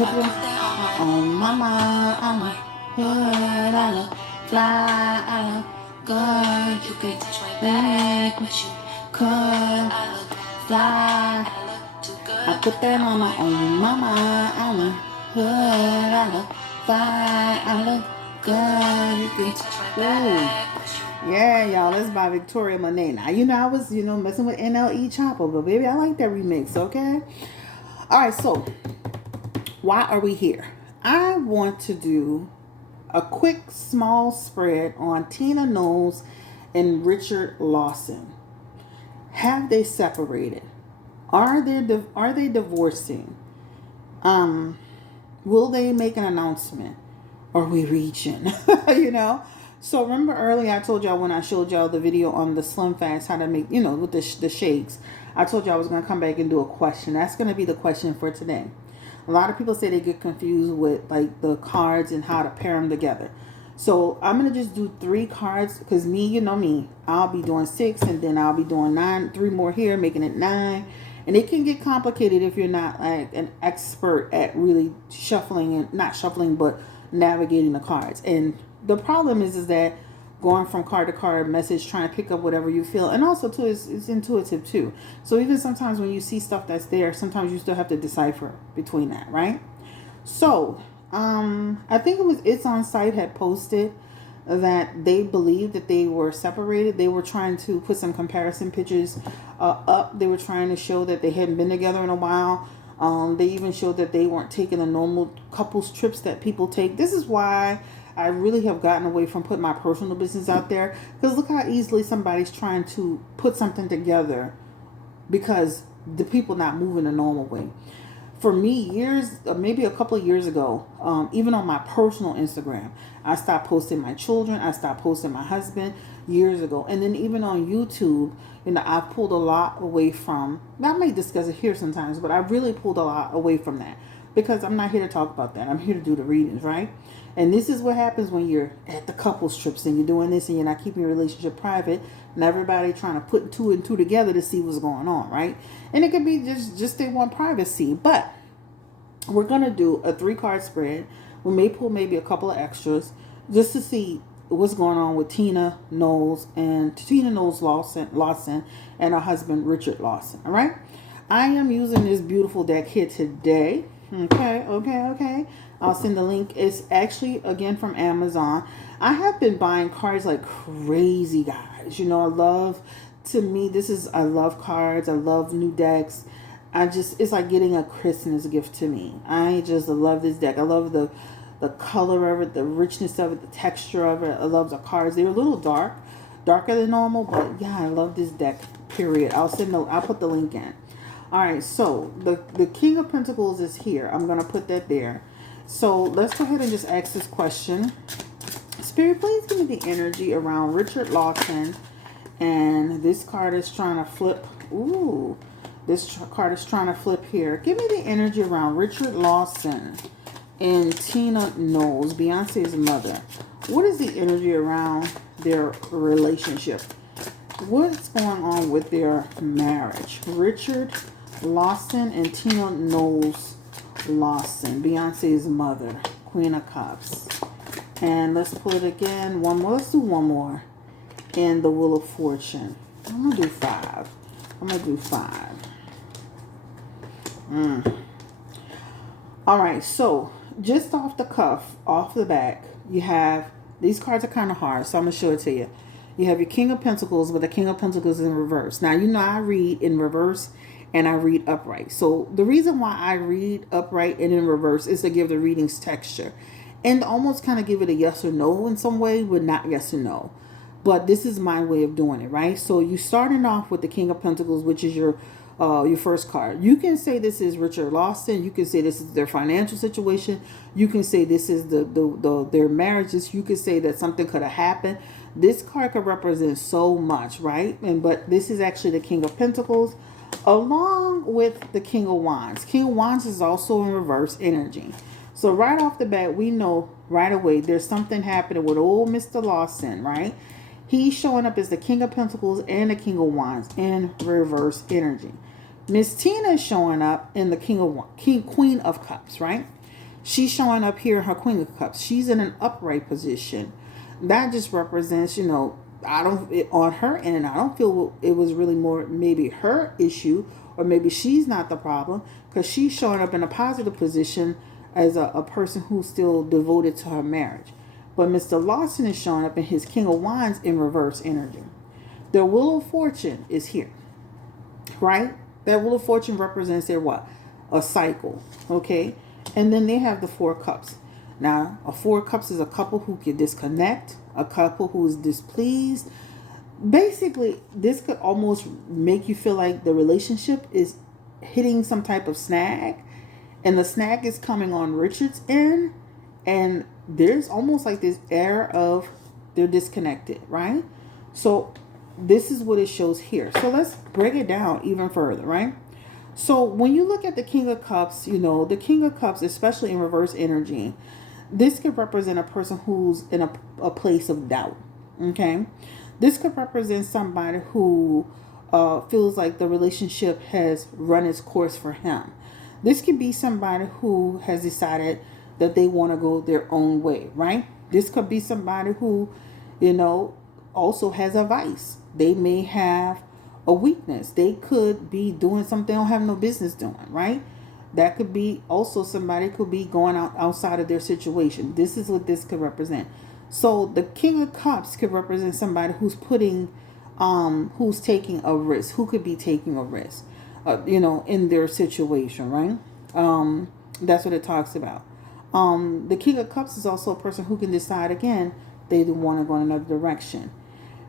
put them on my mind. I'm a hood, I look fly, I look good. You can touch my back, wish you could. I look fly, I look too good. I put that on my mind. I'm a hood, I look fly, I look good. You can touch my back. Yeah, y'all, that's by Victoria Monet. Now, I was, messing with NLE Chopper, but baby, I like that remix, okay? All right, so why are we here? I want to do a quick, small spread on Tina Knowles and Richard Lawson. Have they separated? Are they divorcing? Will they make an announcement? Are we reaching? So remember earlier I told y'all when I showed y'all the video on the Slim Fast how to make, with the shakes. I told y'all I was going to come back and do a question. That's going to be the question for today. A lot of people say they get confused with like the cards and how to pair them together. So I'm going to just do 3 cards because me, I'll be doing 6 and then I'll be doing 9, 3 more here, making it 9. And it can get complicated if you're not like an expert at really shuffling and not shuffling, but navigating the cards. And the problem is that going from card to card message, trying to pick up whatever you feel, and also too it's intuitive too. So even sometimes when you see stuff that's there, sometimes you still have to decipher between that, right? So I think It's On Site had posted that they believed that they were separated. They were trying to put some comparison pictures up. They were trying to show that they hadn't been together in a while. They even showed that they weren't taking the normal couples trips that people take. This is why I really have gotten away from putting my personal business out there, because look how easily somebody's trying to put something together because the people not moving a normal way. For me, maybe a couple of years ago, even on my personal Instagram, I stopped posting my children. I stopped posting my husband years ago. And then even on YouTube, I've pulled a lot away from, I may discuss it here sometimes, but I really pulled a lot away from that because I'm not here to talk about that. I'm here to do the readings, right? And this is what happens when you're at the couples trips and you're doing this and you're not keeping your relationship private and everybody trying to put 2 and 2 together to see what's going on, right? And it could be just they want privacy. But we're going to do a 3-card spread. We may pull maybe a couple of extras just to see what's going on with Tina Knowles Lawson and her husband Richard Lawson. All right. I am using this beautiful deck here today. Okay. I'll send the link. It's actually again from Amazon. I have been buying cards like crazy, guys. I love cards. I love new decks. It's like getting a Christmas gift to me. I just love this deck. I love the color of it, the richness of it, the texture of it. I love the cards. They're a little darker than normal, but yeah, I love this deck, period. I'll put the link in. All right, so the King of Pentacles is here. I'm going to put that there. So let's go ahead and just ask this question. Spirit, please give me the energy around Richard Lawson. And this card is trying to flip. Ooh, this card is trying to flip here. Give me the energy around Richard Lawson and Tina Knowles, Beyonce's mother. What is the energy around their relationship? What's going on with their marriage? Richard Lawson and Tina Knowles Lawson, Beyonce's mother, Queen of Cups. And let's pull it again. One more. Let's do one more. And the Wheel of Fortune. I'm going to do 5. All right. So just off the cuff, off the back, you have, these cards are kind of hard, so I'm going to show it to you. You have your King of Pentacles, but the King of Pentacles is in reverse. Now, I read in reverse and I read upright. So the reason why I read upright and in reverse is to give the readings texture and almost kind of give it a yes or no in some way, but not yes or no. But this is my way of doing it, right? So you starting off with the King of Pentacles, which is your first card. You can say this is Richard Lawson. You can say this is their financial situation. You can say this is their marriages. You can say that something could have happened. This card could represent so much, right? But this is actually the King of Pentacles along with the King of Wands. King of Wands is also in reverse energy. So right off the bat, we know right away there's something happening with old Mr. Lawson, right? He's showing up as the King of Pentacles and the King of Wands in reverse energy. Miss Tina is showing up in the Queen of Cups, right? She's showing up here in her Queen of Cups. She's in an upright position. That just represents, I don't, on her end, I don't feel it was really more maybe her issue, or maybe she's not the problem, because she's showing up in a positive position as a person who's still devoted to her marriage. But Mr. Lawson is showing up in his King of Wands in reverse energy. The Wheel of Fortune is here, right? That Wheel of Fortune represents their what? A cycle, okay? And then they have the Four Cups. Now, a Four Cups is a couple who can disconnect, a couple who is displeased. Basically, this could almost make you feel like the relationship is hitting some type of snag, and the snag is coming on Richard's end, and there's almost like this air of they're disconnected, right? So this is what it shows here. So let's break it down even further, right? So when you look at the King of Cups, the King of Cups, especially in reverse energy, this could represent a person who's in a place of doubt, okay? This could represent somebody who feels like the relationship has run its course for him. This could be somebody who has decided that they want to go their own way, right? This could be somebody who, also has a vice. They may have a weakness. They could be doing something they don't have no business doing, right? That could be also somebody could be going outside of their situation. This is what this could represent. So the King of Cups could represent somebody who's who's taking a risk, who could be taking a risk, in their situation, right? That's what it talks about. The King of Cups is also a person who can decide again they want to go in another direction.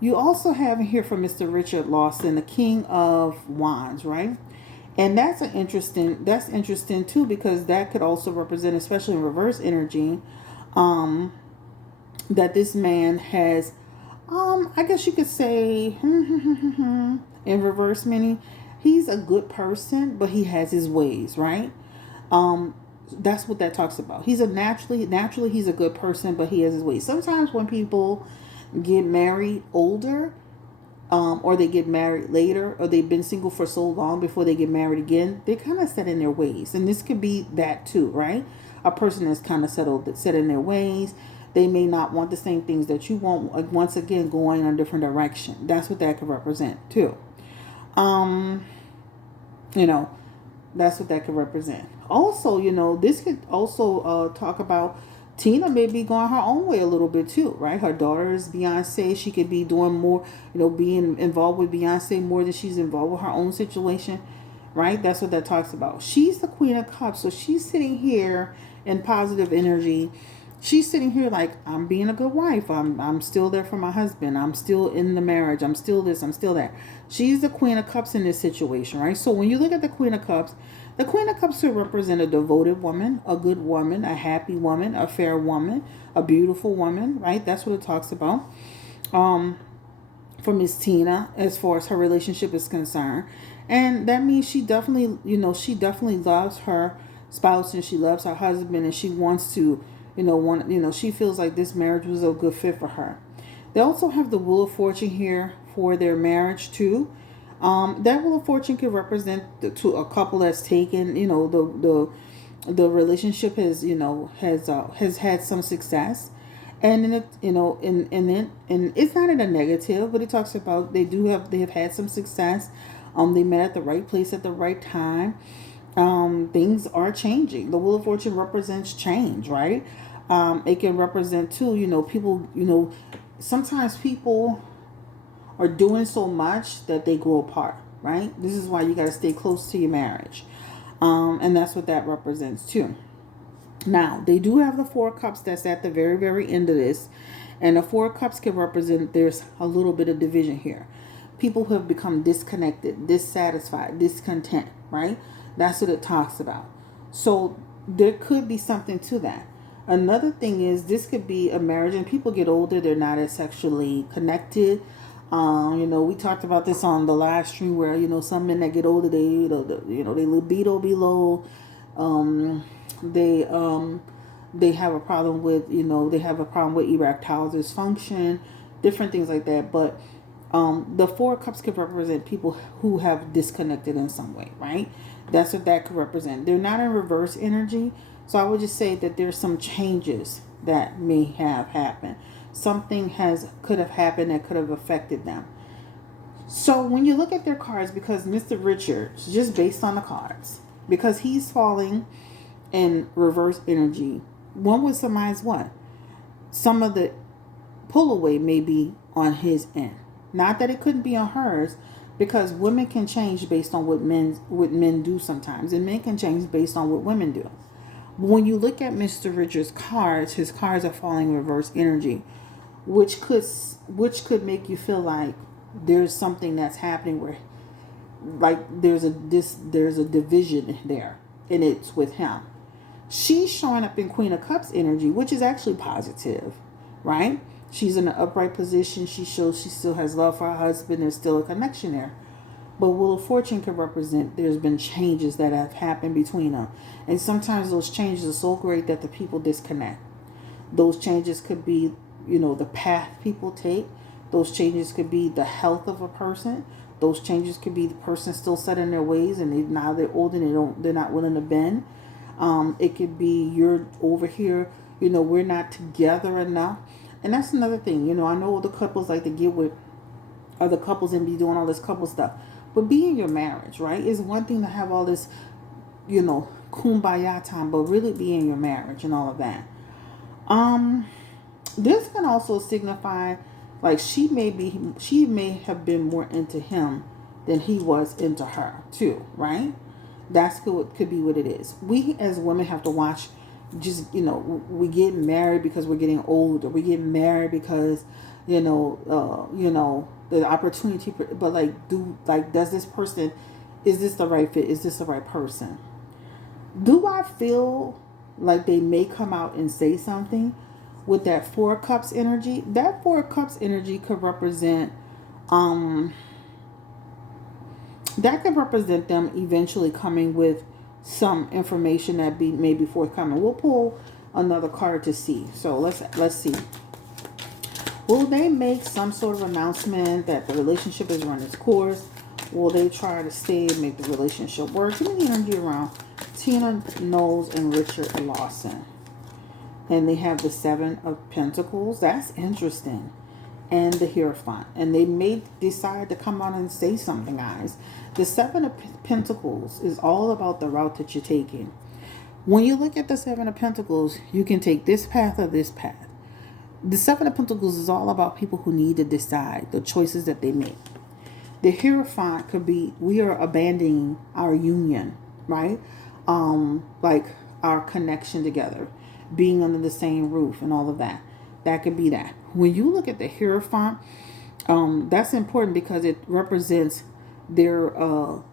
You also have here from Mr. Richard Lawson, the King of Wands, right? And that's interesting too, because that could also represent, especially in reverse energy, that this man has, I guess you could say, in reverse meaning, he's a good person, but he has his ways, right? That's what that talks about. He's naturally he's a good person, but he has his ways. Sometimes when people get married older, or they get married later, or they've been single for so long before they get married again, they're kind of set in their ways. And this could be that too, right? A person that's kind of set in their ways. They may not want the same things that you want. Once again, going in a different direction. That's what that could represent too. That's what that could represent. Also, this could also talk about Tina may be going her own way a little bit too, right? Her daughter is Beyonce. She could be doing more, being involved with Beyonce more than she's involved with her own situation, right? That's what that talks about. She's the Queen of Cups, so she's sitting here in positive energy. She's sitting here like, I'm being a good wife. I'm still there for my husband. I'm still in the marriage. I'm still this. I'm still that. She's the Queen of Cups in this situation, right? So when you look at the Queen of Cups should represent a devoted woman, a good woman, a happy woman, a fair woman, a beautiful woman, right? That's what it talks about. For Miss Tina, as far as her relationship is concerned. And that means she definitely loves her spouse, and she loves her husband, and she wants to, she feels like this marriage was a good fit for her. They also have the Wheel of Fortune here for their marriage too. That Wheel of Fortune could represent to a couple that's taken, the relationship has had some success, and then and it's not in a negative, but it talks about they have had some success. They met at the right place at the right time. Things are changing. The Wheel of Fortune represents change, right? It can represent too, people, sometimes people are doing so much that they grow apart, right? This is why you got to stay close to your marriage. And that's what that represents too. Now, they do have the Four Cups that's at the very, very end of this. And the Four Cups can represent there's a little bit of division here. People who have become disconnected, dissatisfied, discontent, right? That's what it talks about. So there could be something to that. Another thing is this could be a marriage, and people get older, they're not as sexually connected. We talked about this on the last stream where, some men that get older, they, they libido be low. They have a problem with, erectile dysfunction, different things like that. But the Four Cups could represent people who have disconnected in some way, right? That's what that could represent. They're not in reverse energy, So I would just say that there's some changes that may have happened. Something could have happened that could have affected them. So when you look at their cards, because Mr. Richards, just based on the cards, because he's falling in reverse energy, one would surmise what? Some of the pull away may be on his end. Not that it couldn't be on hers, because women can change based on what men do sometimes, and men can change based on what women do. But when you look at Mr. Richards' cards, his cards are falling in reverse energy, which could make you feel like there's something that's happening where, like, there's a division there, and it's with him. She's showing up in Queen of Cups energy, which is actually positive, right? She's in an upright position. She shows she still has love for her husband. There's still a connection there. But Wheel of Fortune can represent there's been changes that have happened between them. And sometimes those changes are so great that the people disconnect. Those changes could be, the path people take. Those changes could be the health of a person. Those changes could be the person still set in their ways, and now they're old and they're not willing to bend. It could be you're over here, we're not together enough. And that's another thing. I know the couples like to get with other couples and be doing all this couple stuff. But be in your marriage, right? It's one thing to have all this, kumbaya time, but really be in your marriage and all of that. This can also signify, like, she may have been more into him than he was into her too, right? That's could be what it is. We as women have to watch. Just we get married because we're getting older. We get married because the opportunity. But does this person? Is this the right fit? Is this the right person? Do I feel like they may come out and say something with that Four of Cups energy? That Four of Cups energy could represent that could represent them eventually coming with some information that may be forthcoming. We'll pull another card to see. So let's see. Will they make some sort of announcement that the relationship is run its course? Will they try to stay and make the relationship work? Give me the energy around Tina, Knowles, and Richard Lawson. And they have the Seven of Pentacles. That's interesting. And the Hierophant. And they may decide to come out and say something, guys. The Seven of Pentacles is all about the route that you're taking. When you look at the Seven of Pentacles, you can take this path or this path. The Seven of Pentacles is all about people who need to decide the choices that they make. The Hierophant could be, we are abandoning our union, right? Like our connection together, being under the same roof and all of that. That could be that. When you look at the Hierophant, that's important because it represents their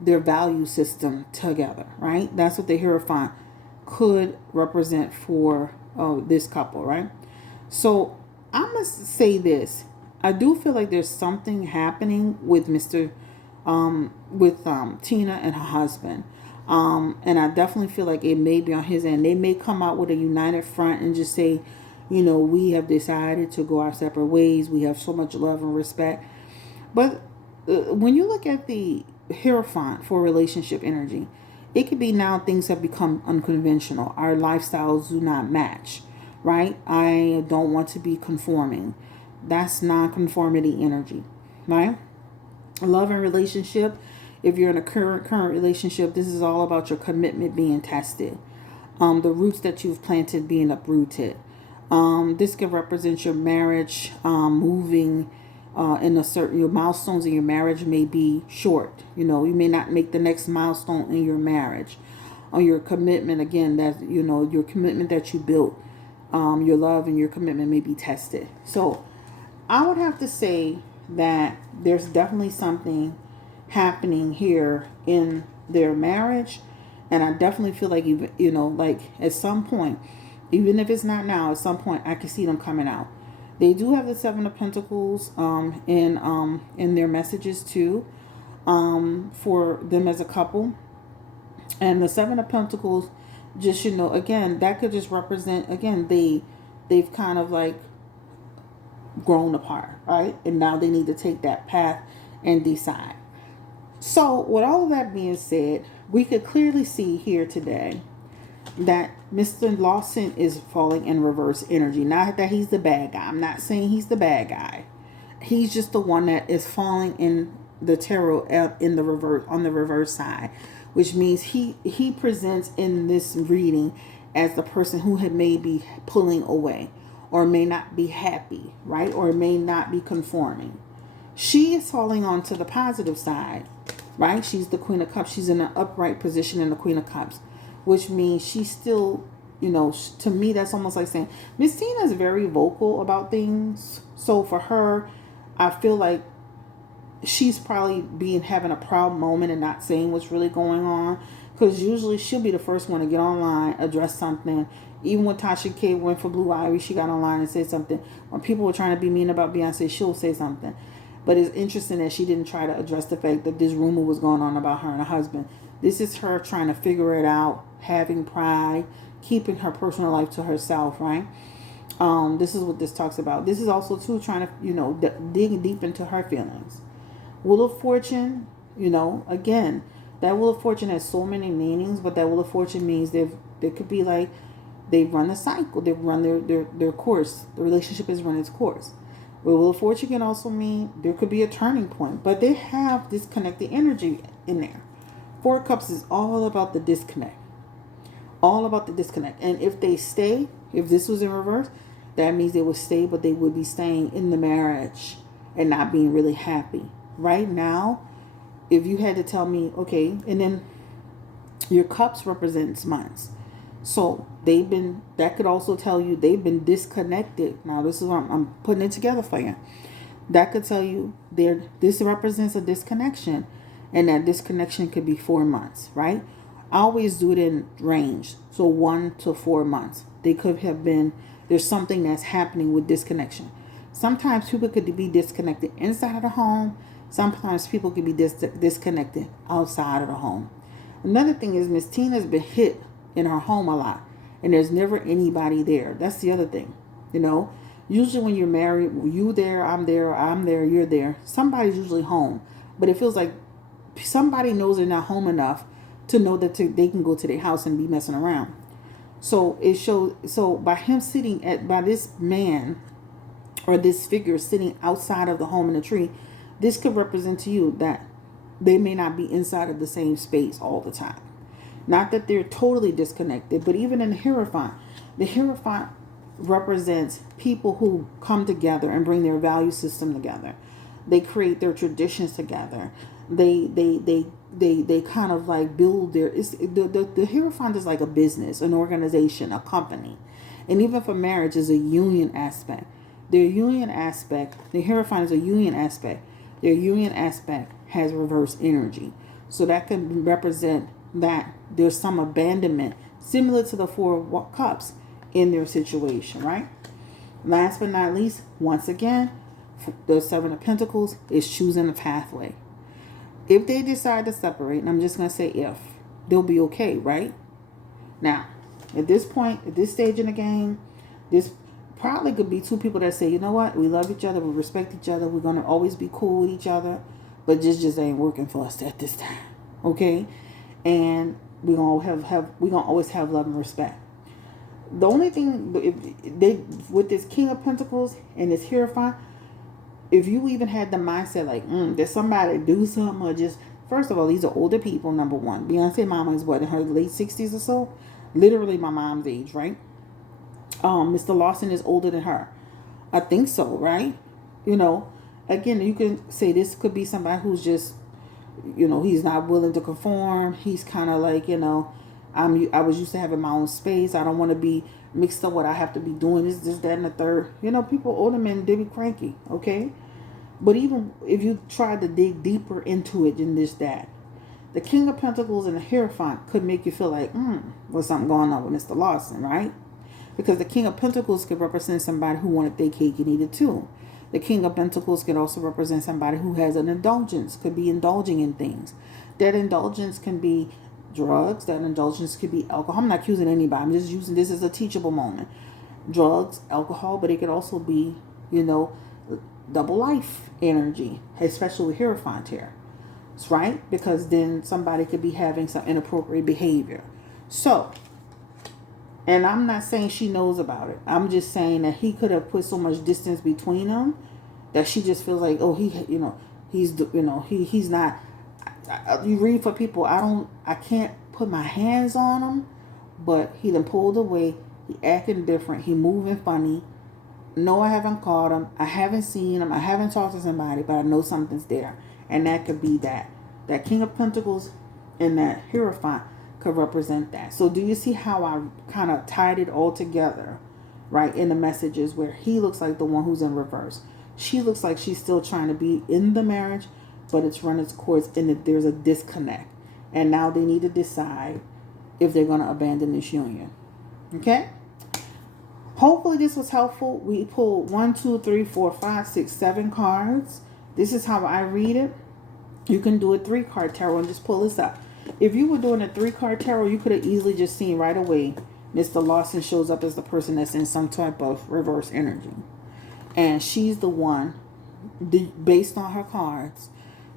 value system together, right? That's what the Hierophant could represent for this couple, right? So I must say this. I do feel like there's something happening with Tina and her husband. And I definitely feel like it may be on his end. They may come out with a united front and just say, we have decided to go our separate ways. We have so much love and respect. But when you look at the Hierophant for relationship energy, it could be now things have become unconventional. Our lifestyles do not match, right? I don't want to be conforming. That's non-conformity energy, right? Love and relationship. If you're in a current relationship, this is all about your commitment being tested. The roots that you've planted being uprooted. This can represent your marriage moving in your milestones in your marriage may be short. You may not make the next milestone in your marriage. On your commitment, again, that your commitment that you built, your love and your commitment may be tested. So I would have to say that there's definitely something happening here in their marriage, and I definitely feel like like at some point, even if it's not now, at some point I can see them coming out. They do have the Seven of Pentacles in their messages too, for them as a couple. And the Seven of Pentacles, just again, that could just represent, again, they've kind of like grown apart, right? And now they need to take that path and decide. So with all of that being said, we could clearly see here today that Mr. Lawson is falling in reverse energy. Not that he's the bad guy. I'm not saying he's the bad guy. He's just the one that is falling in the tarot in the reverse, on the reverse side, which means he presents in this reading as the person who had may be pulling away, or may not be happy, right? Or may not be conforming. She is falling onto the positive side, right? She's the Queen of Cups. She's in an upright position in the Queen of Cups, which means she's still, to me, that's almost like saying Miss Tina is very vocal about things. So for her, I feel like she's probably having a proud moment and not saying what's really going on, because usually she'll be the first one to get online, address something. Even when Tasha K went for Blue Ivy, she got online and said something. When people were trying to be mean about Beyonce, she'll say something. But it's interesting that she didn't try to address the fact that this rumor was going on about her and her husband. This is her trying to figure it out, having pride, keeping her personal life to herself, right? This is what this talks about. This is also too trying to, dig deep into her feelings. Wheel of Fortune, again, that Wheel of Fortune has so many meanings, but that Wheel of Fortune means there could be like they've run the cycle, they've run their course. The relationship has run its course. Wheel of Fortune can also mean there could be a turning point, but they have disconnected energy in there. Four of Cups is all about the disconnect. All about the disconnect. And if they stay, if this was in reverse, that means they would stay, but they would be staying in the marriage and not being really happy. Right now, if you had to tell me, okay, and then your cups represents months. So that could also tell you they've been disconnected. Now, this is what I'm putting it together for you. That could tell you this represents a disconnection, and that disconnection could be 4 months, right? I always do it in range. So 1 to 4 months. They could have been, there's something that's happening with disconnection. Sometimes people could be disconnected inside of the home. Sometimes people could be disconnected outside of the home. Another thing is Miss Tina's been hit in her home a lot, and there's never anybody there. That's the other thing. Usually when you're married, you there, I'm there, you're there. Somebody's usually home, but it feels like somebody knows they're not home enough to know that they can go to their house and be messing around. So it shows. So by him by this man or this figure sitting outside of the home in a tree, this could represent to you that they may not be inside of the same space all the time. Not that they're totally disconnected, but even in the Hierophant represents people who come together and bring their value system together. They create their traditions together. They kind of like build the Hierophant is like a business, an organization, a company. And even for marriage is a union aspect. The Hierophant is a union aspect. Their union aspect has reverse energy. So that can represent that there's some abandonment similar to the Four of Cups in their situation, right? Last but not least, once again, the Seven of Pentacles is choosing a pathway. If they decide to separate, and I'm just going to say if, they'll be okay, right? Now, at this point, at this stage in the game, this probably could be two people that say, you know what, we love each other, we respect each other, we're going to always be cool with each other, but just ain't working for us at this time, okay? And we're going to always have love and respect. The only thing, with this King of Pentacles and this Hierophant, if you even had the mindset like, did somebody do something, or just, first of all, these are older people, number one. Beyonce mama is what, in her late 60s or so? Literally my mom's age, right? Mr. Lawson is older than her. I think so, right? Again, you can say this could be somebody who's just, he's not willing to conform. He's kind of like, I was used to having my own space. I don't want to be mixed up what I have to be doing. This, that, and the third. People, older men, they be cranky, okay? But even if you try to dig deeper into it than this, that, the King of Pentacles and the Hierophant could make you feel like, there's something going on with Mr. Lawson, right? Because the King of Pentacles could represent somebody who wanted their cake and eat it too. The King of Pentacles could also represent somebody who has an indulgence, could be indulging in things. That indulgence can be drugs, that indulgence could be alcohol. I'm not accusing anybody. I'm just using this as a teachable moment. Drugs, alcohol, but it could also be, double life energy, especially with Hierophant here. That's right? Because then somebody could be having some inappropriate behavior. So, And I'm not saying she knows about it. I'm just saying that he could have put so much distance between them that she just feels like, oh, he's not. You read for people. I can't put my hands on him, but he done pulled away. He acting different. He moving funny. No, I haven't called him. I haven't seen him. I haven't talked to somebody, but I know something's there, and that could be that. That King of Pentacles and that Hierophant could represent that. So do you see how I kind of tied it all together, right? In the messages where he looks like the one who's in reverse. She looks like she's still trying to be in the marriage, but it's run its course and there's a disconnect. And now they need to decide if they're going to abandon this union. Okay? Hopefully this was helpful. We pulled 1, 2, 3, 4, 5, 6, 7 cards. This is how I read it. You can do a 3-card tarot and just pull this up. If you were doing a 3-card tarot, you could have easily just seen right away Mr. Lawson shows up as the person that's in some type of reverse energy. And she's the one, based on her cards,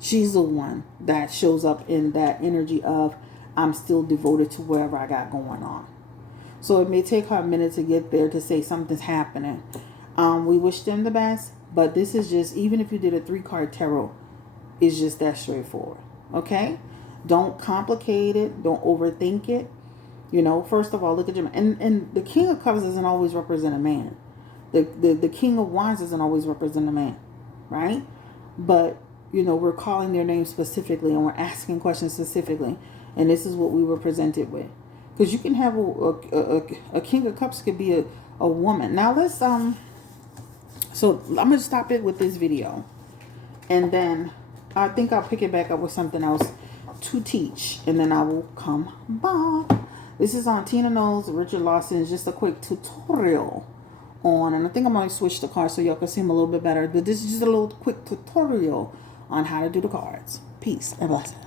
she's the one that shows up in that energy of, I'm still devoted to whatever I got going on. So it may take her a minute to get there to say something's happening. We wish them the best, but this is just, even if you did a 3-card tarot, it's just that straightforward. Okay? Don't complicate it. Don't overthink it. First of all, look at your man. And the King of Cups doesn't always represent a man. The King of Wands doesn't always represent a man, right? But, we're calling their name specifically and we're asking questions specifically. And this is what we were presented with. Because you can have a King of Cups could be a woman. Now let's, so I'm going to stop it with this video. And then I think I'll pick it back up with something else to teach. And then I will come back. This is on Tina Knowles, Richard Lawson. It's just a quick tutorial on, and I think I'm going to switch the cards so y'all can see them a little bit better. But this is just a little quick tutorial on how to do the cards. Peace and blessings.